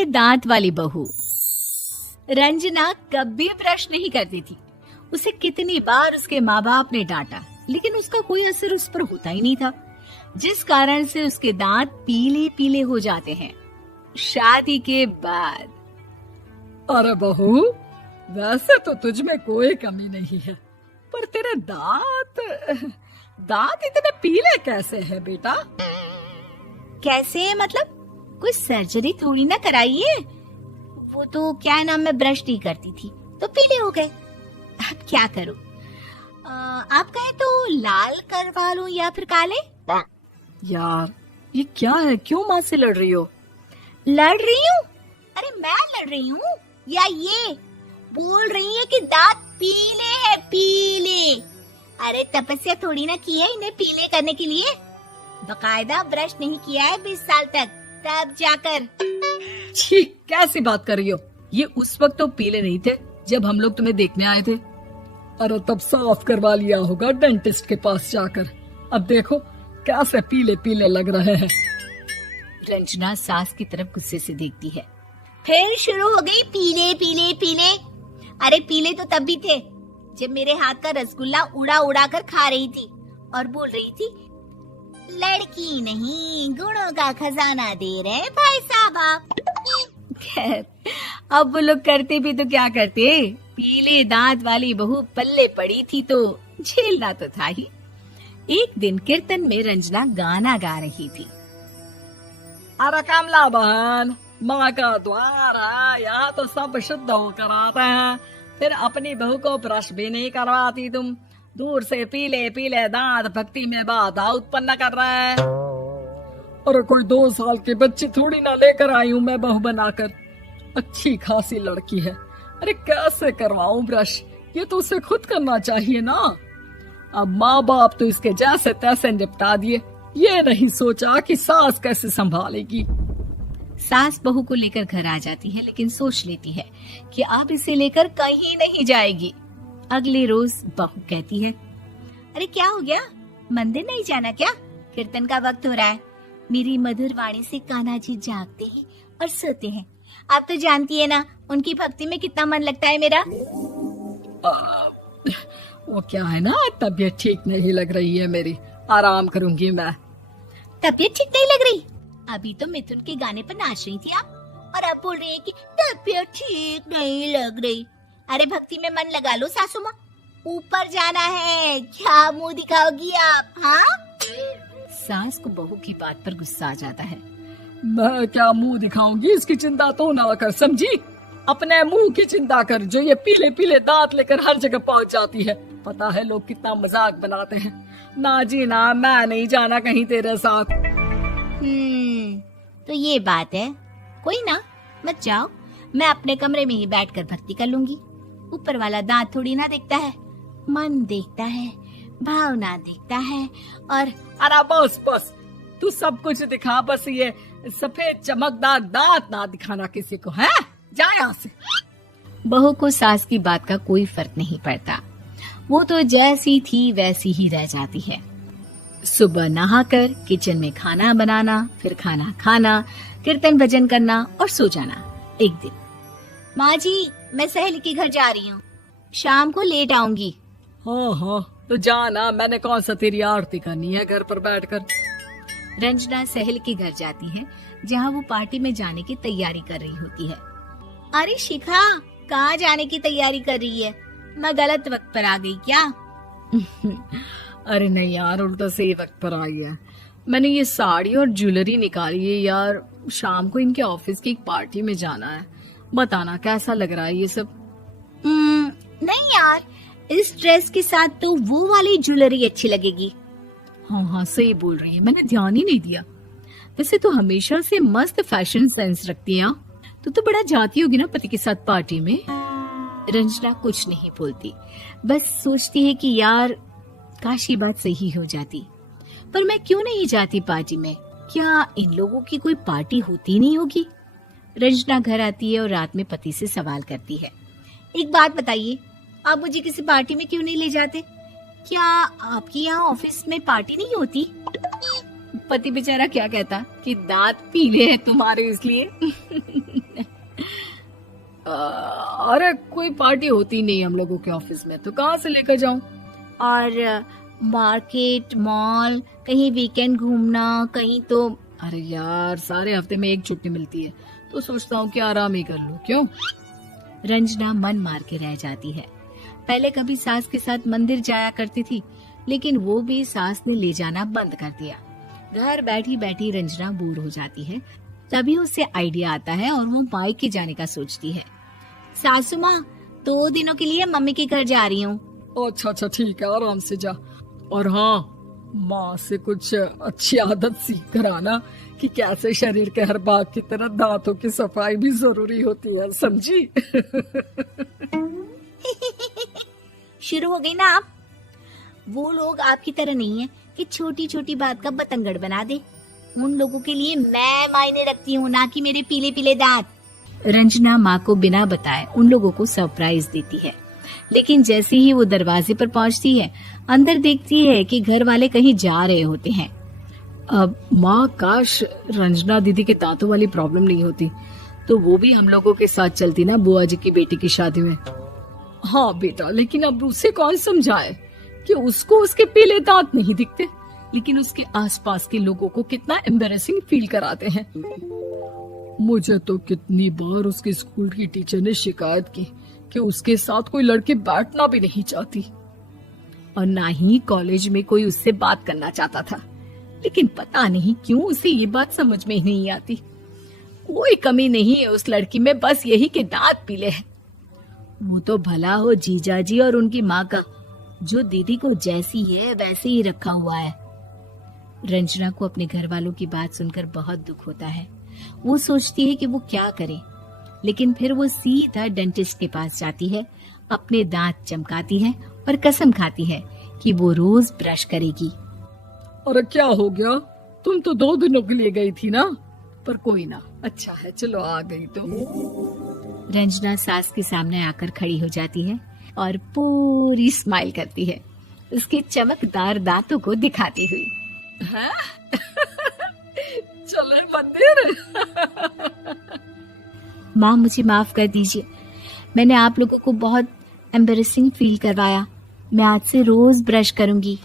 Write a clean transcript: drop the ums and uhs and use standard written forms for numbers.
पीले दांत वाली बहू। रंजना कभी ब्रश नहीं करती थी। उसे कितनी बार उसके माँ बाप ने डांटा, लेकिन उसका कोई असर उस पर होता ही नहीं था, जिस कारण से उसके दांत पीले पीले हो जाते हैं। शादी के बाद। अरे बहू, वैसे तो तुझ में कोई कमी नहीं है, पर तेरे दांत इतने पीले कैसे हैं बेटा? कैसे मतलब? कोई सर्जरी थोड़ी ना कराई है। वो तो क्या नाम, मैं ब्रश नहीं करती थी तो पीले हो गए। अब क्या करूं? आप कहें तो लाल करवा लूं या फिर काले? यार ये क्या है, क्यों माँ से लड़ रही हो? लड़ रही हूँ? अरे मैं लड़ रही हूँ या ये बोल रही है कि दांत पीले हैं, पीले। अरे तपस्या थोड़ी ना की है इन्हें पीले करने के लिए। बकायदा ब्रश नहीं किया है 20 साल तक, तब जाकर। छी, कैसी बात कर रही हो? ये उस वक्त तो पीले नहीं थे जब हम लोग तुम्हें देखने आए थे। अरे तब साफ करवा लिया होगा डेंटिस्ट के पास जाकर। अब देखो कैसे पीले पीले लग रहे हैं। रंजना सास की तरफ गुस्से से देखती है। फिर शुरू हो गई पीले पीले पीले। अरे पीले तो तब भी थे जब मेरे हाथ का रसगुल्ला उड़ा उड़ा कर खा रही थी और बोल रही थी, लड़की नहीं गुणों का खजाना दे रहे भाई साहब आप। खैर, अब वो लोग करते भी तो क्या करते, पीले दांत वाली बहू पल्ले पड़ी थी तो झेलना तो था ही। एक दिन कीर्तन में रंजना गाना गा रही थी। अरे कमला बहन, माँ का द्वार है, यहाँ तो सब शुद्ध होकर आते हैं, फिर अपनी बहू को ब्रश भी नहीं करवाती तुम। दूर से पीले पीले दांत भक्ति में बाधा उत्पन्न कर रहे हैं। अरे कोई 2 साल के बच्चे थोड़ी ना लेकर आई हूँ मैं बहू बनाकर। अच्छी खासी लड़की है, अरे कैसे करवाऊं ब्रश? ये तो उसे खुद करना चाहिए ना। अब माँ बाप तो इसके जैसे तैसे निपटा दिए, ये नहीं सोचा कि सास कैसे संभालेगी। सास बहू को लेकर घर आ जाती है, लेकिन सोच लेती है कि अब इसे लेकर कहीं नहीं जाएगी। अगले रोज बहू कहती है, अरे क्या हो गया, मंदिर नहीं जाना क्या? कीर्तन का वक्त हो रहा है। मेरी मधुर वाणी से कान्हा जी जागते हैं और सोते हैं। आप तो जानती है ना उनकी भक्ति में कितना मन लगता है मेरा। वो क्या है ना, तबीयत ठीक नहीं लग रही है मेरी, आराम करूंगी मैं। तबीयत ठीक नहीं लग रही? अभी तो मिथुन के गाने पर नाच रही थी आप, और अब बोल रही है कि तबीयत ठीक नहीं लग रही। अरे भक्ति में मन लगा लो सासू माँ, ऊपर जाना है, क्या मुंह दिखाओगी आप? हाँ? सास को बहू की बात पर गुस्सा आ जाता है। मैं क्या मुंह दिखाऊंगी, इसकी चिंता तो ना कर, समझी? अपने मुंह की चिंता कर, जो ये पीले पीले दांत लेकर हर जगह पहुंच जाती है। पता है लोग कितना मजाक बनाते हैं। ना जी ना, मैं नहीं जाना कहीं तेरे साथ। तो ये बात है। कोई ना, मत जाओ, मैं अपने कमरे में ही बैठकर भक्ति कर लूंगी। ऊपर वाला दांत थोड़ी ना देखता है, मन देखता है, भावना देखता है। और अरे बस बस, तू सब कुछ दिखा, बस ये सफेद चमकदार दांत ना दिखाना किसी को, है? जा यहाँ से। बहू को सास की बात का कोई फर्क नहीं पड़ता, वो तो जैसी थी वैसी ही रह जाती है। सुबह नहाकर किचन में खाना बनाना, फिर खाना खाना, कीर्तन भजन करना और सो जाना। एक दिन, माँ जी मैं सहेली के घर जा रही हूँ, शाम को लेट आऊंगी। हाँ हाँ तो जाना, मैंने कौन सा तेरी आरती करनी है घर पर बैठकर। रंजना सहेली के घर जाती है, जहाँ वो पार्टी में जाने की तैयारी कर रही होती है। अरे शिखा, कहाँ जाने की तैयारी कर रही है? मैं गलत वक्त पर आ गई क्या? अरे नहीं यार, उल्टा सही वक्त पर आ गया। मैंने ये साड़ी और ज्वेलरी निकाली है यार, शाम को इनके ऑफिस की एक पार्टी में जाना है। बताना कैसा लग रहा है ये सब? नहीं यार, इस ड्रेस के साथ तो वो वाली ज्वेलरी अच्छी लगेगी। हाँ हाँ सही बोल रही है, मैंने ध्यान ही नहीं दिया। वैसे तो हमेशा से मस्त फैशन सेंस रखती है। तो बड़ा जाती होगी ना पति के साथ पार्टी में। रंजना कुछ नहीं बोलती, बस सोचती है कि यार काश ये बात सही हो जाती, पर मैं क्यों नहीं जाती पार्टी में? क्या इन लोगों की कोई पार्टी होती नहीं होगी? रंजना घर आती है और रात में पति से सवाल करती है, एक बात बताइए, आप मुझे किसी पार्टी में क्यों नहीं ले जाते? क्या आपकी यहाँ ऑफिस में पार्टी नहीं होती? पति बेचारा क्या कहता कि दांत पीले हैं तुम्हारे इसलिए। अरे कोई पार्टी होती नहीं हम लोगों के ऑफिस में, तो कहाँ से लेकर जाऊं? और मार्केट, मॉल, कहीं वीकेंड घूमना, कहीं तो। अरे यार, सारे हफ्ते में एक छुट्टी मिलती है, तो सोचता हूँ कि आराम ही कर लूं। क्यों? रंजना मन मार के रह जाती है। पहले कभी सास के साथ मंदिर जाया करती थी, लेकिन वो भी सास ने ले जाना बंद कर दिया। घर बैठी बैठी रंजना बोर हो जाती है। तभी उसे आइडिया आता है और वो मायके जाने का सोचती है। सासू माँ, 2 दिनों के लिए मम्मी के घर जा रही हूँ। अच्छा ठीक है, आराम से जा। और हाँ, माँ से कुछ अच्छी आदत सीख कर आना कि कैसे शरीर के हर भाग की तरह दांतों की सफाई भी जरूरी होती है, समझी? शुरू हो गई ना आप। वो लोग आपकी तरह नहीं है कि छोटी छोटी बात का बतंगड़ बना दे। उन लोगों के लिए मैं मायने रखती हूँ, ना कि मेरे पीले पीले दांत। रंजना माँ को बिना बताए उन लोगों को सरप्राइज देती है, लेकिन जैसे ही वो दरवाजे पर पहुंचती है, अंदर देखती है कि घर वाले कहीं जा रहे होते हैं। अब माँ, काश रंजना दीदी के दांतों वाली प्रॉब्लम नहीं होती, तो वो भी हम लोगों के साथ चलती ना बुआ जी की बेटी की शादी में। हाँ बेटा, लेकिन अब उसे कौन समझाए कि उसको उसके पीले दांत नहीं दिखते, लेकिन उसके आसपास के लोगों को कितना एम्बैरेसिंग फील कराते हैं। मुझे तो कितनी बार उसके स्कूल की टीचर ने शिकायत की कि उसके साथ कोई लड़की बैठना भी नहीं चाहती, और ना ही कॉलेज में कोई उससे बात करना चाहता था। लेकिन पता नहीं क्यों उसे ये बात समझ में ही नहीं आती। कोई कमी नहीं है उस लड़की में, बस यही कि दांत पीले हैं। वो तो भला हो जीजा जी और उनकी माँ का, जो दीदी को जैसी है वैसे ही रखा हुआ है। रंजना को अपने घर वालों की बात सुनकर बहुत दुख होता है। वो सोचती है कि वो क्या करे, लेकिन फिर वो सीधा डेंटिस्ट के पास जाती है, अपने दांत चमकाती है और कसम खाती है कि वो रोज ब्रश करेगी। अरे क्या हो गया? तुम तो 2 दिनों के लिए गई थी ना, पर कोई ना, अच्छा है, चलो आ गई तो। रंजना सास के सामने आकर खड़ी हो जाती है और पूरी स्माइल करती है, उसके चमकदार दांतों को दिखाती हुई। हैं? चले मंदिर। माँ, मुझे माफ कर दीजिए, मैंने आप लोगों को बहुत एम्बैरेसिंग फील करवाया। मैं आज से रोज ब्रश करूंगी।